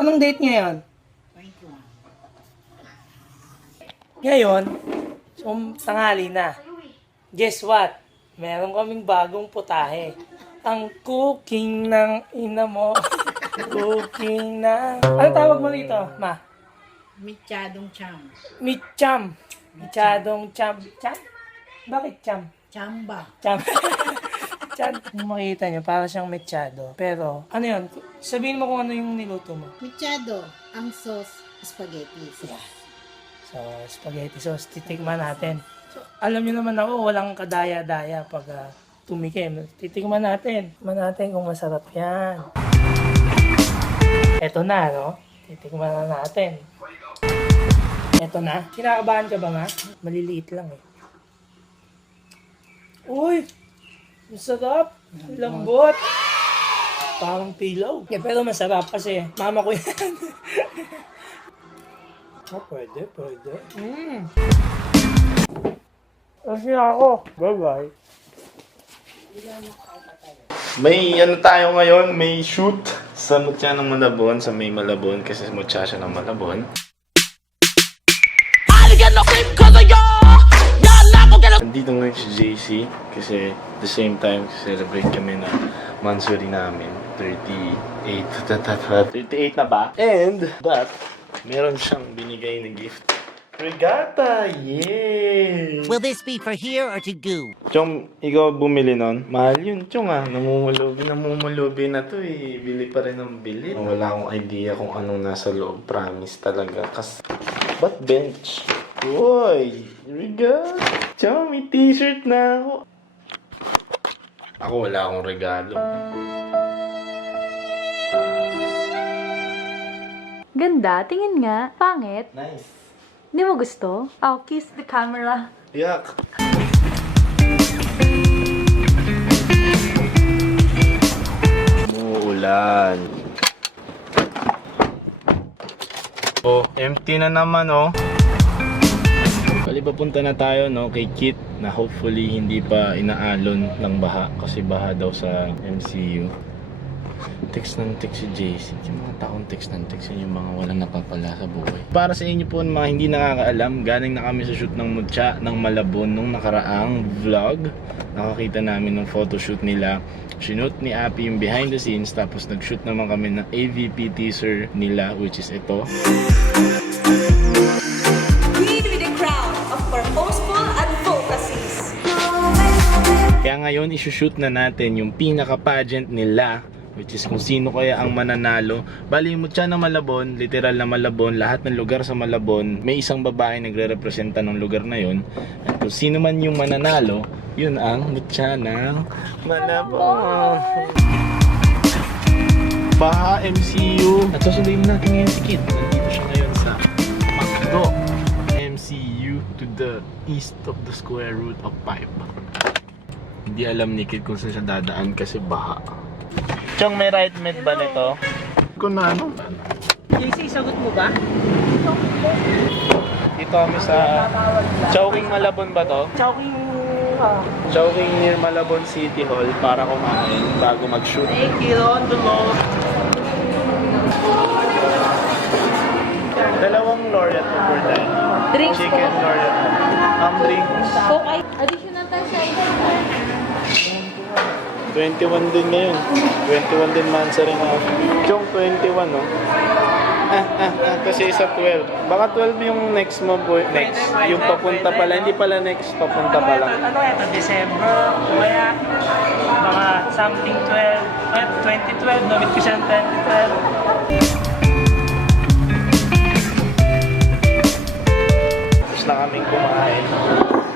Anong date ngayon? Ngayon, tanghali na. Guess what? Meron kaming bagong putahe. Ang cooking ng ina mo. Cooking ng... Ano tawag mo rito, ma? Mitsadong cham. Mitcham. Michadong cham. Cham? Bakit cham? Chamba. Cham. Cham. Kung makita nyo, para siyang mechado. Pero, ano yun? Sabihin mo kung ano yung niluto mo. Mitsado, ang sauce spaghetti. Yeah. So, spaghetti sauce, titikman natin. So, alam niyo naman ako, walang kadaya-daya pag tumikim. Titikman natin. Titikman natin kung masarap yan. Eto na, no? Titikman na natin. Eto na. Kinakabahan ka ba nga? Maliliit lang eh. Uy! Masarap! Lambot! Parang pillow. Yeah, pero masarap kasi mama ko yan. Pwede. Kasi ako. Bye-bye. May ano tayo ngayon, may shoot sa Mutya ng Malabon, sa may Malabon, kasi mutya siya ng Malabon. Nandito ngayon si JC, kasi the same time, celebrate kami na mansuri namin. 38 na ba? And, but, meron siyang binigay na gift. Regata! Yay! Will this be for here or to go? Chong, ikaw bumili nun? Mahal yun, Chong ah. Namumulubi na to eh. Bili pa rin ng bili. Wala akong idea kung anong nasa loob. Promise talaga. Ba't bench? Uy! Regalo! Chong, may t-shirt na ako. Ako wala akong regalo. Ganda, tingin nga. Pangit. Nice. Hindi mo gusto? I'll kiss the camera. Yak! Umuulan. Oh, empty na naman oh. Bali papunta na tayo no kay Kit na hopefully hindi pa inaalon ng baha kasi baha daw sa MCU. Text si JC. Yung mga taong text yun yung mga walang napapala sa buhay. Para sa inyo po mga hindi nakakaalam, galing na kami sa shoot ng Mutya ng Malabon nung nakaraang vlog. Nakakita namin ng photoshoot nila. Shoot ni Appy yung behind the scenes, tapos nag-shoot naman kami ng AVP teaser nila, which is ito. Lead with a crowd of purposeful advocacies. Kaya ngayon, isushoot na natin yung pinaka-pageant nila, which is kung sino kaya ang mananalo. Bali, yung Mutya ng Malabon, literal na Malabon, lahat ng lugar sa Malabon, may isang babae nagre-representa ng lugar na yun. At kung sino man yung mananalo, yun ang Mutya ng Malabon. Baha MCU. At susunduin natin ngayon si Kid. Nandito siya ngayon sa Macdo MCU to the east of the square root of 5. Hindi alam ni Kid kung saan siya dadaan kasi baha. Chong, may right mid ba nito? Kung na ano? JC, sagot mo ba? Dito kami sa Chowking Malabon ba to? Chowking, Chowking near Malabon City Hall para kumain bago mag-shoot. Thank you, on the low. Dalawang laureate po for dining. Drinks po. Chicken laureate. Drinks. Coke ay additional tayo sa item. 21 din ngayon. 21 din Mansari na. Chong 21 no? Kasi isa 12. Baka 12 yung next mo boy. Next. Yung papunta pala. Hindi pala next. Papunta pala. Ano ito? December? Kaya mga something 12. 2012. Namit ko siya ng 2012. Tapos na kaming kumain.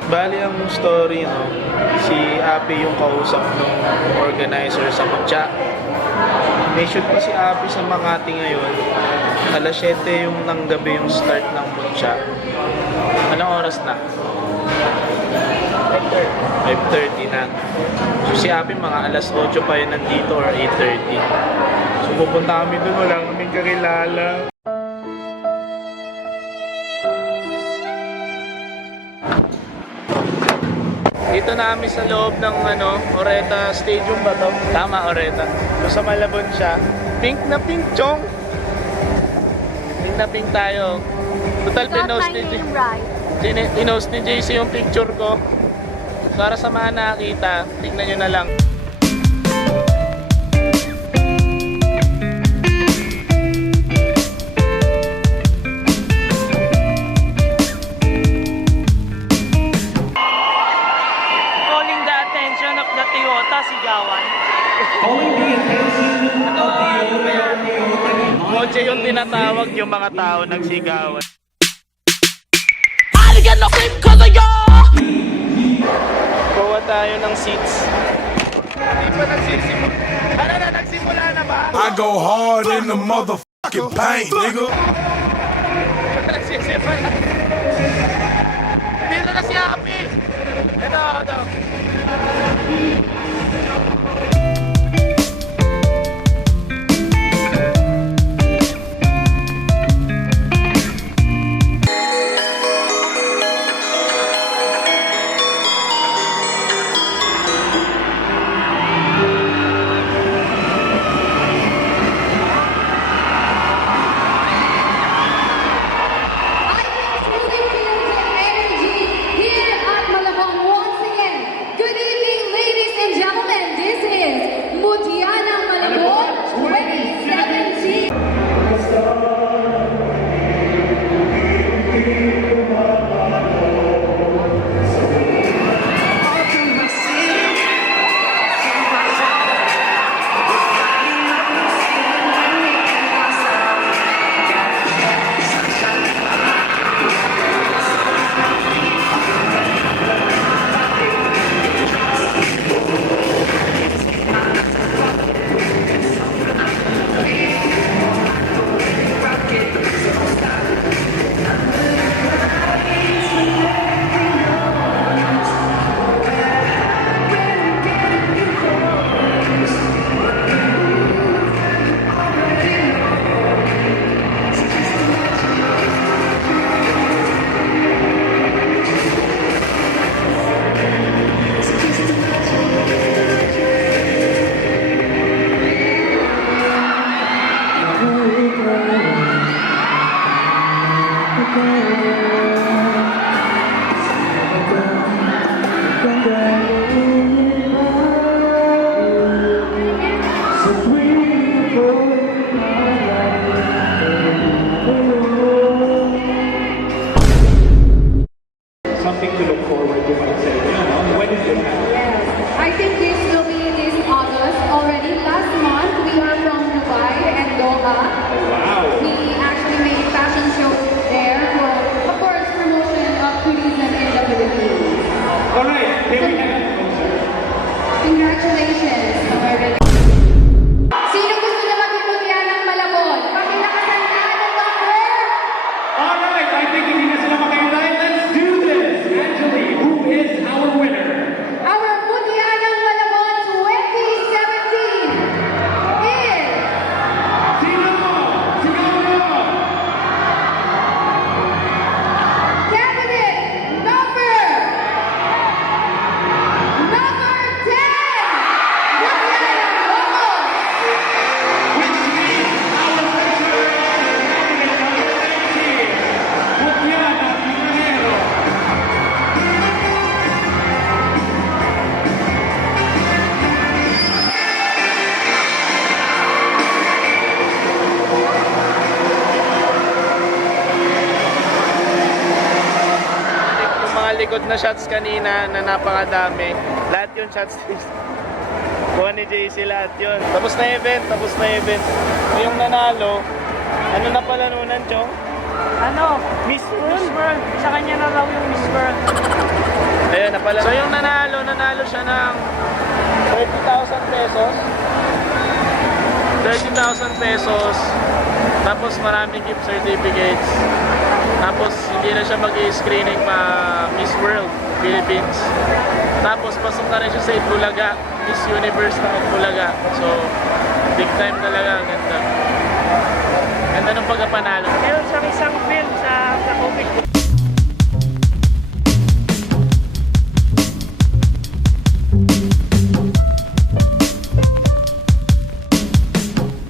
Bali ang story, no? Si Appy yung kausap ng organizer sa Mutya. May shoot pa si Appy sa Makati ngayon. Alas 7 yung ng gabi yung start ng Mutya. Anong oras na? 5:30 na. So si Appy mga alas 8 pa yun nandito or 8:30. So pupunta kami dun, wala kaming kakilala. Dito na kami sa loob ng Oreta Stadium ba to? Tama, Oreta. So sa Malabon siya. Pink na pink, Chong! Pink na pink tayo. Total, pinost ni JC yung picture ko. Para sa mga nakakita, tingnan nyo na lang. Calling the attention of the Toyota Sigawan. Kotse yung tinatawag, yung mga tao nagsigawan. Kuha tayo ng seats. Hindi pa nagsisimula. Ano na, nagsimula na ba? I go hard in the motherfucking paint, nigga. Nagsisimula. Dito na si Happy. Ito. Good evening, ladies and gentlemen. This is Mutiana Malabon 2017. Something to look forward to, I say. When is it happening? I think this will be this August already. Last month we are from Dubai and Doha. Wow. We actually made a fashion show there for, of course, promotion of tourism in the Philippines. All right, here we have Congratulations. Sino gusto na maging Mutianang Malabon? Pakilakasan na ang number. All right, I think hindi na sila makahintay. Let's do this. Angeli, who is our winner? Our Mutianang Malabon 2017 is Sino mo? Sigaw mo! candidate number 10, Mutianang Malabon. Which means our winner is candidate number 18, Mutiana Pinanero. Yung mga likod na shots kanina na napakadami, lahat yung shots kuha ni JC, lahat yun. Tapos na event. Yung nanalo, ano na palanunan, Chong? Ano? Miss World. Sa kanya na raw yung Miss World. Ayun, napala. So yung nanalo siya ng 30,000 pesos. 30,000 pesos. Tapos maraming gift certificates. Tapos hindi na siya mag-i-screening pa Miss World Philippines. Tapos pasok na rin siya sa Itbulaga, Miss Universe ng Itbulaga. So big time talaga, ganda. Ganda ng pagkapanalo. Meron siyang isang film sa COVID.